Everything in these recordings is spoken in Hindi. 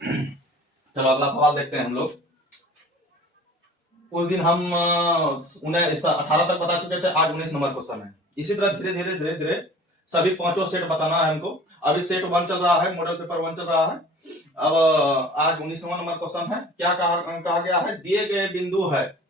चलो अगला सवाल देखते हैं हम लोग। उस दिन हम 18 तक बता चुके थे, आज 19 नंबर क्वेश्चन है। इसी तरह धीरे धीरे धीरे धीरे सभी पांचों सेट बताना है हमको। अभी सेट 1 चल रहा है, मॉडल पेपर 1 चल रहा है। अब आज 19वां नंबर क्वेश्चन है। क्या कहा गया है, दिए गए बिंदु है,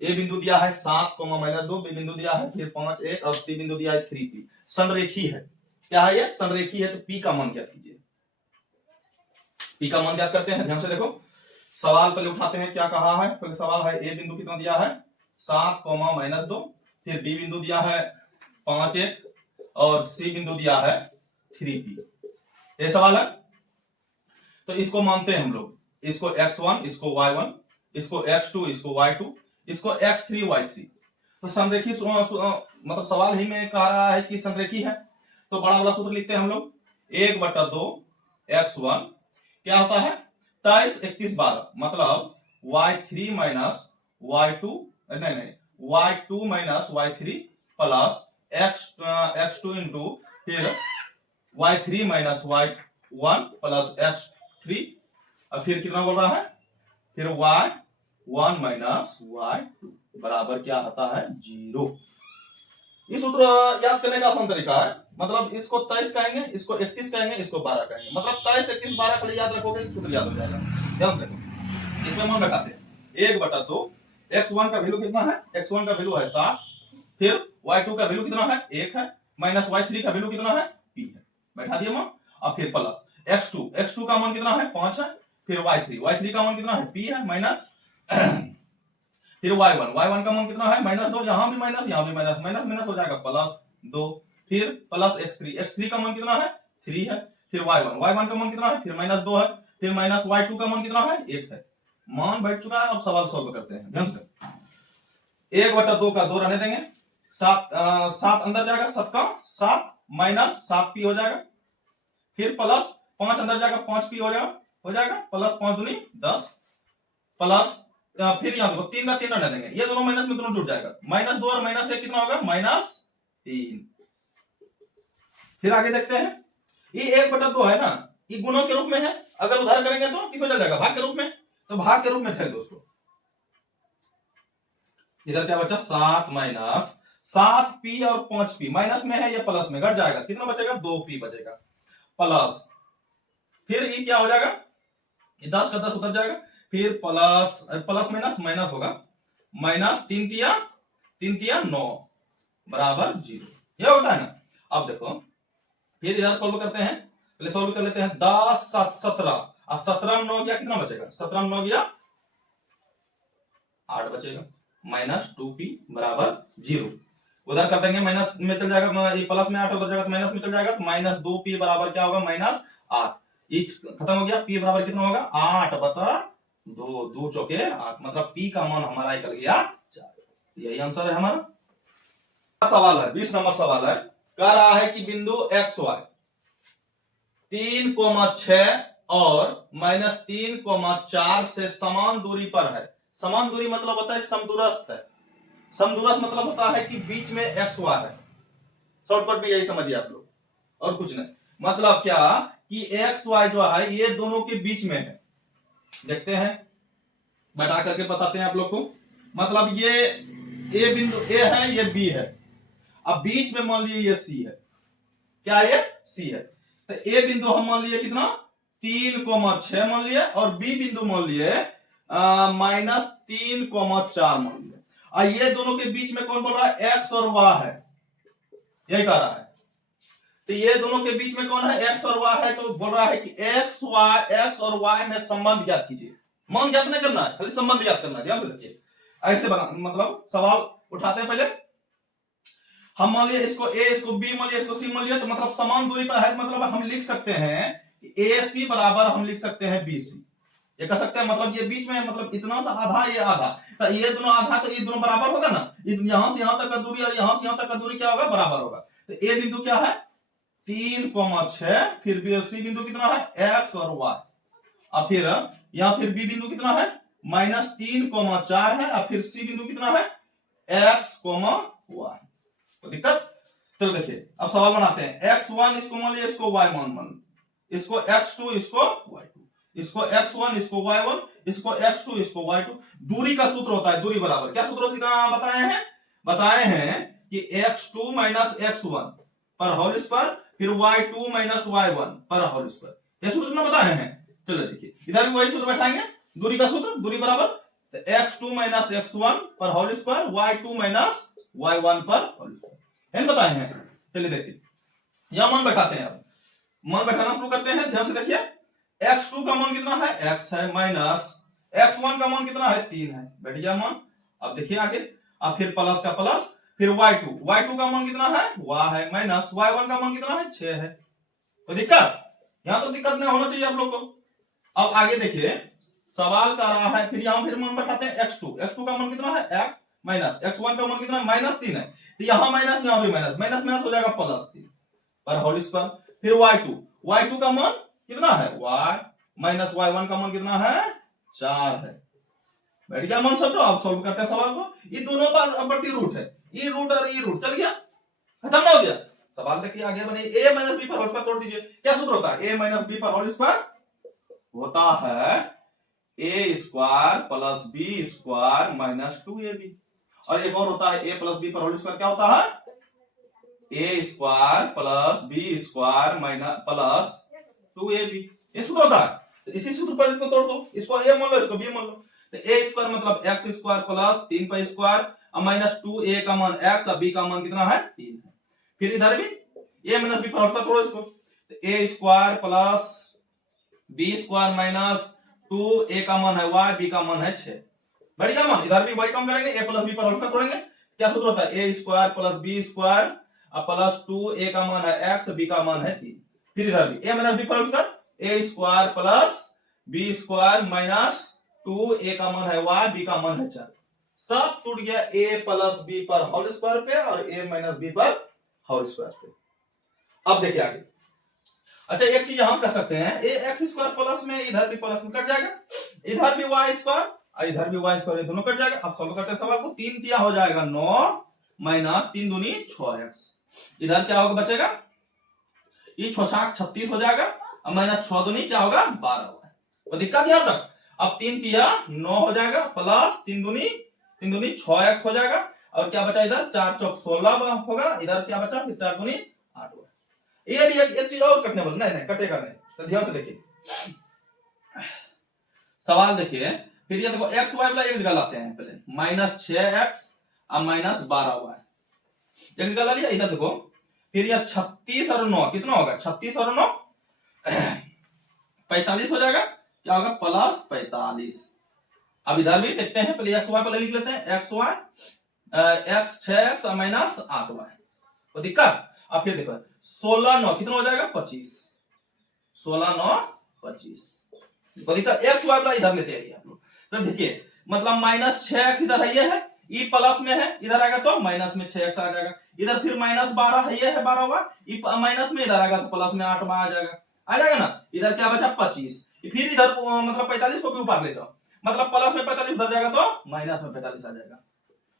ए बिंदु दिया है 7,-2, बी बिंदु दिया है फिर 5, 1 और सी बिंदु दिया है 3p। संरेखी है। क्या है ये, संरेखी है। तो p का मान ज्ञात कीजिए। p का मान ज्ञात करते हैं, ध्यान से देखो। सवाल पहले उठाते हैं, क्या कहा है। पहले सवाल है ए बिंदु कितना दिया है 7,-2, फिर बी बिंदु दिया है 5, 1 और सी बिंदु दिया है 3p। ये सवाल है। तो इसको मानते हैं हम लोग, इसको x1, इसको y1, इसको x2, इसको y2, इसको x3, y3। तो संरेखी मतलब सवाल ही में कह रहा है कि संरेखी है। तो बड़ा वाला सूत्र लिखते हैं हम लोग, 1/2 x1 क्या होता है 23, 31, 12, मतलब y3 माइनस y2, नहीं y2 minus y3 plus x2 into फिर y3 minus y1 plus x3 और फिर कितना बोल रहा है, फिर y1 माइनस y2 बराबर क्या आता है 0। इस सूत्र याद करने का आसान तरीका है, मतलब इसको 23 कहेंगे, इसको 31 कहेंगे, इसको 12 कहेंगे, मतलब 23, 31, 12 के लिए याद रखोगे सूत्र याद हो जाएगा। ध्यान देखो, इसमें मान लगाते हैं 1/2 x1 का वैल्यू कितना है, x1 का वैल्यू है 7, फिर y2 का वैल्यू कितना है 1 है, माइनस y3 का वैल्यू कितना है p है, बैठा दिया मान। अब फिर प्लस x2 का मान कितना है 5 है, फिर y3 का मान कितना है p है, माइनस फिर y1 का मान कितना है -2, यहां भी माइनस यहां भी माइनस, माइनस माइनस हो जाएगा +2, फिर प्लस x3 का मान कितना है 3 है, फिर y1 का मान कितना है फिर -2 है, फिर माइनस y2 का मान कितना है 1 है। मान बैठ चुका है। अब सवाल सॉल्व करते हैं, ध्यान से। 1/2 का 2 रहने देंगे, 7 अंदर जाएगा, 7 का 7 माइनस 7p हो जाएगा, फिर प्लस 5 अंदर जाएगा, 5p हो जाएगा प्लस 5 दूनी 10 प्लस फिर यहां देखो 3 का 3 रहने देंगे, ये दोनों माइनस में दोनों जुड़ जाएगा, -2 और -1 कितना होगा -3। फिर आगे देखते हैं, ये 1/2 है ना, ये गुणों के रूप में है, अगर उधार करेंगे तो किस में चल जाएगा भाग के रूप में, तो भाग के रूप में ठहर दोस्तों। इधर क्या बचा 7 माइनस 7p और 5p, माइनस में है, ये प्लस में घट जाएगा, कितना बचेगा 2p बचेगा, प्लस फिर ये क्या हो जाएगा, ये 10 का 10 उतर जाएगा, फिर प्लस माइनस माइनस होगा, माइनस 3 तिया 9 बराबर 0, ये होता है ना। अब देखो फिर इधर सोल्व करते हैं, पहले सोल्व कर लेते हैं, 10 7 17, अब 17 9 गया कितना बचेगा, 17 9 गया 8 बचेगा, -2p बराबर 0। उधर कर देंगे, माइनस में चल जाएगा, ये प्लस में 8 उधर जाएगा तो माइनस में चल जाएगा, तो -2p बराबर क्या होगा -8। ये खत्म हो गया, p बराबर कितना होगा 8/2, 2 चौके 8, मतलब p का मान हमारा निकल गया 4। यही आंसर है हमारा। सवाल है 20 नंबर सवाल है, कह रहा है कि बिंदु xy 3,6 और -3,4 से समान दूरी पर है। समान दूरी मतलब होता है समदूरस्थ है, समदूरस्थ मतलब होता है कि बीच में xy है, शॉर्टकट भी यही समझिए आप लोग, और कुछ नहीं। मतलब क्या कि xy जो है ये दोनों के बीच में है, देखते हैं बैठा करके बताते हैं आप लोग को। मतलब ये ए बिंदु ए है, ये बी है, अब बीच में मान लीजिए ये सी है, क्या ये सी है, तो ए बिंदु हम मान लिए कितना 3,6 मान लिए, और बी बिंदु मान लिए -3,4 मान लिए, और ये दोनों के बीच में कौन बोल रहा है x और y है, यही कह रहा है। तो ये दोनों के बीच में कौन है x और y है, तो बोल रहा है कि x और y में संबंध ज्ञात कीजिए। मान ज्ञात नहीं करना है, खाली संबंध ज्ञात करना है, ध्यान से देखिए। ऐसे बना, मतलब सवाल उठाते हैं, पहले हम मान लिया इसको a, इसको b मान लिया, इसको c मान लिया, तो मतलब समान दूरी पर है, मतलब हम लिख सकते हैं AC बराबर हम लिख सकते हैं BC, ये कह सकते हैं, मतलब ये बीच में है, मतलब इतना सा आधा ये आधा, तो ये दोनों आधा, तो ये दोनों बराबर होगा ना, यहां से यहां तक का दूरी और यहां से यहां तक का दूरी क्या होगा बराबर होगा। तो A बिंदु क्या है 3,6, फिर C बिंदु कितना है x और y, अब फिर यहां फिर B बिंदु कितना है -3,4 है, और फिर C बिंदु कितना है x, y। तो दिक्कत, चलो देखिए अब सवाल बनाते हैं, x1 इसको मान लिया, इसको y1 मान, इसको x2, इसको y2, इसको x1, इसको y1, इसको x2, इसको y2। दूरी का सूत्र होता है दूरी बराबर, क्या सूत्र होता है बताए हैं कि x2 माइनस x1 पर होल स्क्वायर, फिर y2 माइनस y1 पर होल स्क्वायर। ये सूत्र ना बताए हैं। चलो देखिए इधर भी वही सूत्र बैठाएंगे, दूरी का सूत्र, दूरी बराबर x2 माइनस x1 पर whole square, y2 minus y1 पर होल स्क्वायर, है ना बताए हैं। चलिए देखिए यहां मान बैठाते हैं, अब मान बैठाना शुरू करते हैं। ध्यान से देखिए x2 का मान कितना है, x है, माइनस x1 का मान कितना है, 3 है, बैठ गया मान। अब देखिए आगे, अब फिर प्लस का प्लस, फिर y2 का मान कितना है, y है, माइनस y1 का मान कितना है, 6 है। तो दिक्कत, यहां तो दिक्कत नहीं होना चाहिए आप लोग को। अब आगे देखिए सवाल कर रहा है, फिर यहां फिर मान बैठाते हैं x2 का मान कितना है, x, माइनस x1 का मान कितना है, माइनस 3 है, तो यहां माइनस यहां भी माइनस, माइनस माइनस हो जाएगा प्लस 3 पर होल स्क्वायर। फिर y2 का मान कितना है, y, माइनस y1 का मान कितना है, 4 है, बैठ गया मान सब। अब सॉल्व करते हैं सवाल को, ये दोनों पर बट्टी रूट है, ये रूट और ये रूट, चल गया, खत्म ना हो गया सवाल। देखिए आगे बने a माइनस b पर होल स्क्वायर तोड़ दीजिए, क्या सूत्र होता है, a माइनस b पर होल स्क्वायर होता है a square plus b square minus 2ab, और एक और होता है a प्लस b पर होल स्क्वायर, क्या होता है, a square plus b square minus plus 2ab, ये सूत्र होता है। तो इसी सूत्र पर इसको तोड़ दो, इसको a मान लो, इसको b मान लो, तो a स्क्वायर मतलब x स्क्वायर प्लस 3 का स्क्वायर और माइनस 2a का मान x और b का मान कितना है, 3 है। फिर इधर भी a माइनस b पर होल स्क्वायर तोड़ो इसको, तो a square plus b square minus 2a का मान है y, b का मान है 6, बढ़िया मान। इधर भी y कम करेंगे, a प्लस b पर होल स्क्वायर तोड़ेंगे, क्या सूत्र होता है, a square plus b square और प्लस 2a का मान है x, b का मान है 3। फिर इधर भी a माइनस b पर whole square, a square plus b square minus 2a का मान है y, b का मान है 4, सब टूट गया a प्लस b पर होल स्क्वायर पे और a माइनस b पर होल स्क्वायर पे। अब देखिए आगे, अच्छा एक चीज हम कर सकते हैं, a एक्स स्क्वायर प्लस में इधर भी प्लस में कट जाएगा, इधर भी y स्क्वायर और इधर भी y स्क्वायर, दोनों कट जाएगा। अब सॉल्व करते हैं सवाल को, 3 तिया हो जाएगा 9 माइनस 3 दूनी 6x, इधर क्या होगा बचेगा, ये 6 7 36 हो जाएगा और माइनस 6 दूनी क्या होगा, 12 होगा। तो दिक्कत यहां तक, अब 3 तिया 9 हो जाएगा प्लस 3 दूनी 6x हो जाएगा, और क्या बचा इधर, 4 चौक 16 होगा, इधर क्या बचा, फिर 4 दूनी 8 होगा। ये भी एक चीज और कटने वाला, नहीं कटेगा नहीं, तो ध्यान से देखिए सवाल देखिए। फिर ये देखो एक्स वाई वाला एक जगह लाते हैं पहले, माइनस 6x और माइनस 12y एक जगह ला लिया। इधर देखो फिर ये 36 और 9 कितना होगा, 36 और 9 45 हो जाएगा, क्या होगा प्लस 45। अब इधर भी देखते हैं, पहले एक्स वाई पहले लिख लेते हैं, एक्स वाई एक्स 6x और माइनस 8y, तो दिक्कत। अब फिर देखो 16 9 कितना हो जाएगा, 25, 16 9 25, तो दिक्कत। एक्स वाई वाला इधर लेते आइए आप लोग, तो देखिए मतलब माइनस 6x इधर है, ये है, ई प्लस में है, इधर आएगा तो माइनस में 6x आ जाएगा, इधर फिर माइनस 12 है, ये है 12 ई माइनस में इधर आएगा तो प्लस में 8 आ जाएगा ना, इधर क्या बचा 25, फिर इधर मतलब 45 को भी ऊपर ले जाओ, मतलब प्लस में 45 उधर जाएगा तो माइनस में 45 आ जाएगा,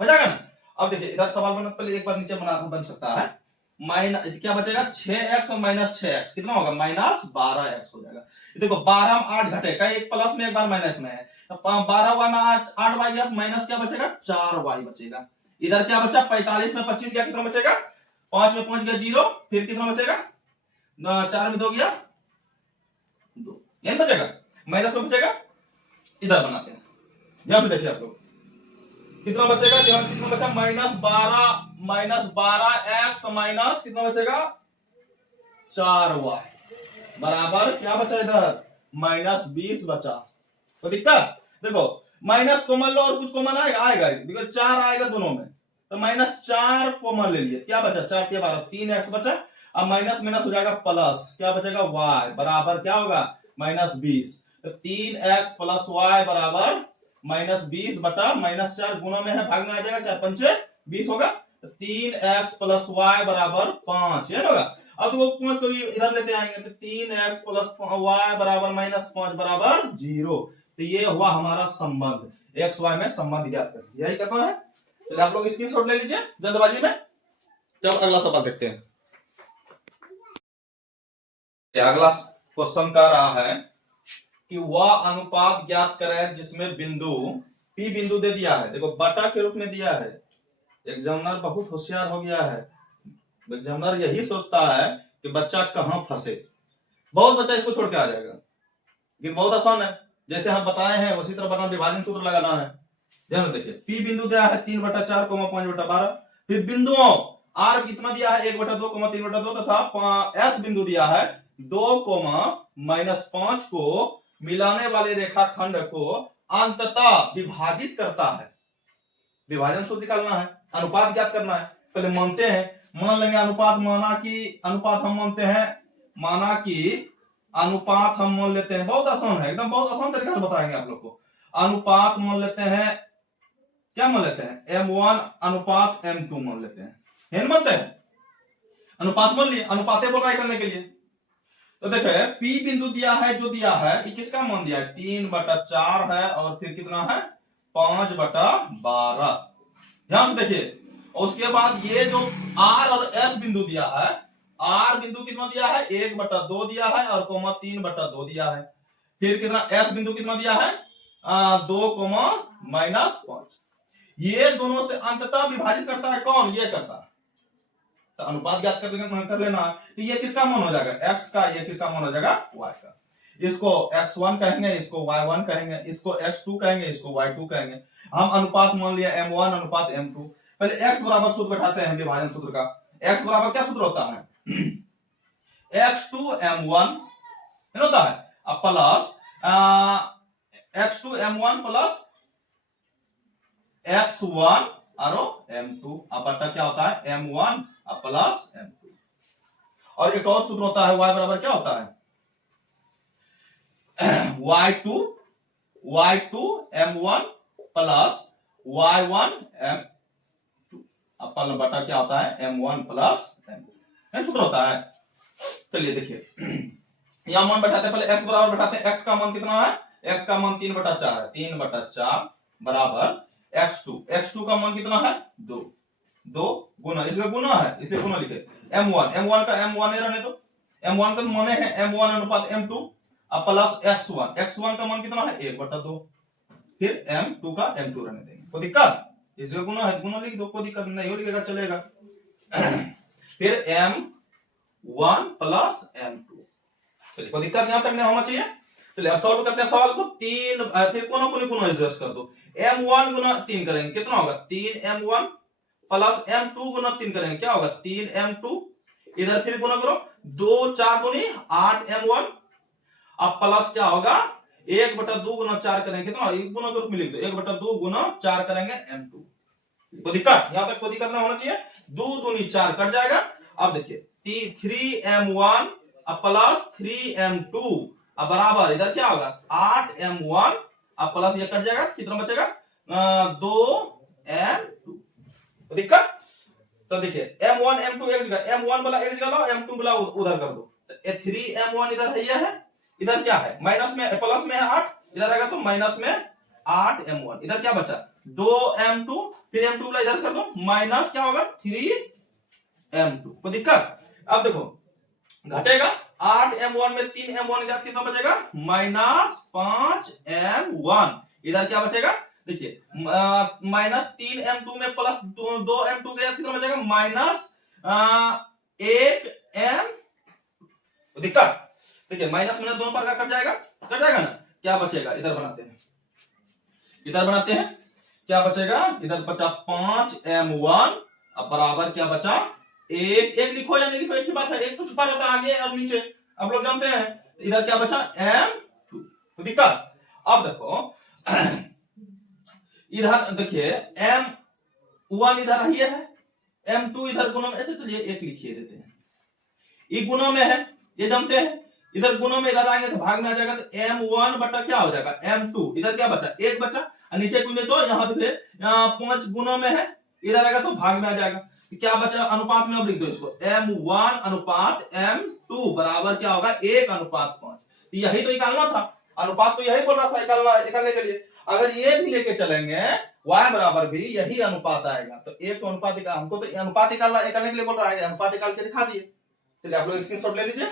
हो जाएगा ना। अब देखिए इधर सवाल बनने पहले एक बार नीचे बन सकता है, माइनस क्या बचेगा 6x और माइनस 6x कितना होगा, माइनस 12x हो जाएगा। देखो 12 में 8 घटेगा, एक प्लस में एक बार माइनस में है, 12y में 8y गया, माइनस क्या बचेगा 4y बचेगा। इधर क्या बचा 45 में 25 गया, कितना बचेगा 5 में 5 गया 0, फिर कितना बचेगा 4 में 2 गया 2, यही बचेगा, माइनस में बचेगा। इधर बनाते हैं, यहां पे देखिए आप लोग कितना बचेगा, यहां कितना बचा माइनस 12x माइनस कितना बचेगा 4y बराबर क्या बचा, इधर माइनस 20 बचा। तो दिक्कत देखो माइनस कॉमन लो और कुछ कॉमन आएगा देखो 4 आएगा दोनों में, तो माइनस 4 कॉमन ले लिए, क्या बचा 4 के 12 3x बचा, अब माइनस माइनस हो जाएगा प्लस, क्या बचेगा y बराबर क्या होगा माइनस 20, तो 3x प्लस y बराबर माइनस 20 बटा माइनस 4 गुना में है, भाग में आ जाएगा 4 पंचे 20 होगा, तो 3x प्लस y बराबर 5, ये होगा। अब तो 5 को भी इधर लेते आएंगे, तो 3x प्लस y बराबर माइनस 5 बराबर 0, तो ये हुआ हमारा संबंध, एक्स वाई में संबंध ज्ञात करें, यही करना है। चलिए आप लोग स्क्रीनशॉट ले लीजिए जल्दबाजी में, जब अगला सवाल देखते हैं। अगला क्वेश्चन का रहा है कि वह अनुपात ज्ञात करें जिसमें बिंदु P बिंदु दे दिया है, देखो बटा के रूप में दिया है। एग्जामिनर बहुत होशियार हो गया है, एग्जामिनर यही सोचता है कि बच्चा कहां फंसे। बहुत बच्चा इसको छोड़ के आ जाएगा, लेकिन बहुत आसान है, जैसे हम बताए हैं उसी तरह बना विभाजन सूत्र लगाना है। ध्यान देखिए, P बिंदु दिया है 3/4, 5/12, फिर बिंदुओं R कितना दिया है 1/2, 3/2 तथा S बिंदु दिया है 2, -5 को मिलाने वाले रेखाखंड को अंततः विभाजित करता है। विभाजन सूत्र निकालना है, अनुपात ज्ञात करना है। पहले मानते हैं, मान लेंगे अनुपात, अनुपात हम मानते हैं, अनुपात हम मान लेते हैं, बहुत आसान है, एकदम बहुत आसान तरीके से बताएंगे आप लोग को। अनुपात मान लेते हैं, क्या मान लेते हैं, M1 अनुपात M2 मान लेते हैं, है ना, मानते हैं अनुपात मान लिए, अनुपात बोल रहा है करने के लिए। तो देखो P बिंदु दिया है, जो दिया है ये किसका मान दिया है 3/4 है, और फिर कितना है 5/12। ध्यान से देखिए, उसके बाद ये जो R और S बिंदु दिया है, R बिंदु कितना दिया है 1/2 दिया है, और 3/2 दिया है। फिर कितना S बिंदु कितना दिया है 2, -5। ये दोनों से अंततः विभाजित करता है कौन, ये करता है। तो अनुपात ज्ञात कर लेना है। तो ये किसका मान हो जाएगा x का, ये किसका मान हो जाएगा y का। इसको x1 कहेंगे, इसको y1 कहेंगे, इसको x2 कहेंगे, इसको y2 कहेंगे। हम अनुपात मान लिया M1 अनुपात M2। पहले x बराबर सूत्र बैठाते हैं विभाजन सूत्र का। x बराबर क्या सूत्र होता है x2m1 होता है, अब प्लस x2m1 प्लस x1 और m2, अब बटा क्या होता है m1 प्लस m2। और एक और सूत्र होता है y बराबर क्या होता है y2 m1 plus y1 m2, अब बटा क्या होता है m1 प्लस m2, सूत्र होता है। चलिए देखिए, यहां मान बैठाते हैं, पहले x बराबर बैठाते हैं। x का मान कितना है, x का मान 3/4 है, 3/4 बराबर x2 का मान कितना है 2 गुना, इसका गुना है इसलिए गुना लिखे। m1 का m1 रहने दो, m1 का माने है m1 अनुपात m2, अब प्लस x1 का मान कितना है 1/2, फिर m2 का m2 रहने देंगे, कोई दिक्कत, इसका गुना है गुना लिख दो, कोई दिक्कत नहीं हो, लिखेगा चलेगा। फिर m1 प्लस m2, चलिए कोई दिक्कत यहां तक नहीं होना चाहिए। चलिए अब सॉल्व करते हैं सवाल को। 3 फिर कोना एडजस्ट कर दो, m1 गुना 3 करेंगे कितना होगा 3m1 प्लस m2 गुना 3 करेंगे क्या होगा 3m2, इधर फिर गुना करो 2 4 दूनी 8m1, अब प्लस क्या होगा 1/2 गुना 4 करेंगे कितना, गुना के रूप में लिख दो 1/2 गुना 4 करेंगे m2। कोई दिक्कत यहां तक, कोई दिक्कत नहीं होना चाहिए। 2 दूनी 4 कट जाएगा। अब देखिए 3m1 प्लस 3m2 अब बराबर इधर क्या होगा 8m1, अब प्लस ये कट जाएगा, कितना बचेगा 2m2। तो दिक्कत, तो देखिए m1 m2 एक जगह, m1 वाला एक जगह लाओ, m2 वाला उधर कर दो। तो 3m1 इधर है, ये है, इधर क्या है माइनस में प्लस में है 8, इधर आएगा तो माइनस में 8m1, इधर क्या बचा 2m2, फिर m2 वाला इधर कर दो, माइनस क्या होगा 3m2। कोई दिक्कत। अब देखो घटेगा 8m1 में 3m1 के साथ कितना बचेगा -5m1, इधर क्या बचेगा देखिए -3m2 में प्लस 2m2 के साथ कितना बचेगा -1m। दिक्कत, देखिए माइनस में दोनों पर का कट जाएगा ना, क्या बचेगा इधर बनाते हैं, क्या बचेगा इधर बचा 5m1, अब बराबर क्या बचा एक लिखो या नहीं लिखो एक ही बात है, एक तो छुपा रहता है आगे और नीचे, आप लोग जानते हैं। इधर क्या बचा m2, तो दिक्कत। अब देखो इधर देखिए m1 इधर ये है, m2 इधर गुना में, चलिए एक लिखिए देते हैं, ये गुना में है ये जानते हैं, इधर गुना में इधर आएंगे तो भाग में आ जाएगा, तो m1 बटा क्या हो जाएगा m2, इधर क्या बचा 1 बचा, नीचे गुने तो यहाँ देखिए 5 गुना में है, इधर आएगा तो भाग में आ जाएगा, क्या बचा अनुपात में, अब लिख दो इसको m1 अनुपात m2 बराबर क्या होगा 1:5। यही तो निकालना था, अनुपात तो यही बोल रहा था निकालने के लिए। अगर ये भी लेके चलेंगे y बराबर भी यही अनुपात आएगा, तो एक तो अनुपात हमको तो अनुपात निकालने के लिए बोल रहा है, अनुपात निकाल के दिखा दिए। चलिए आप लोग स्क्रीनशॉट ले लीजिए।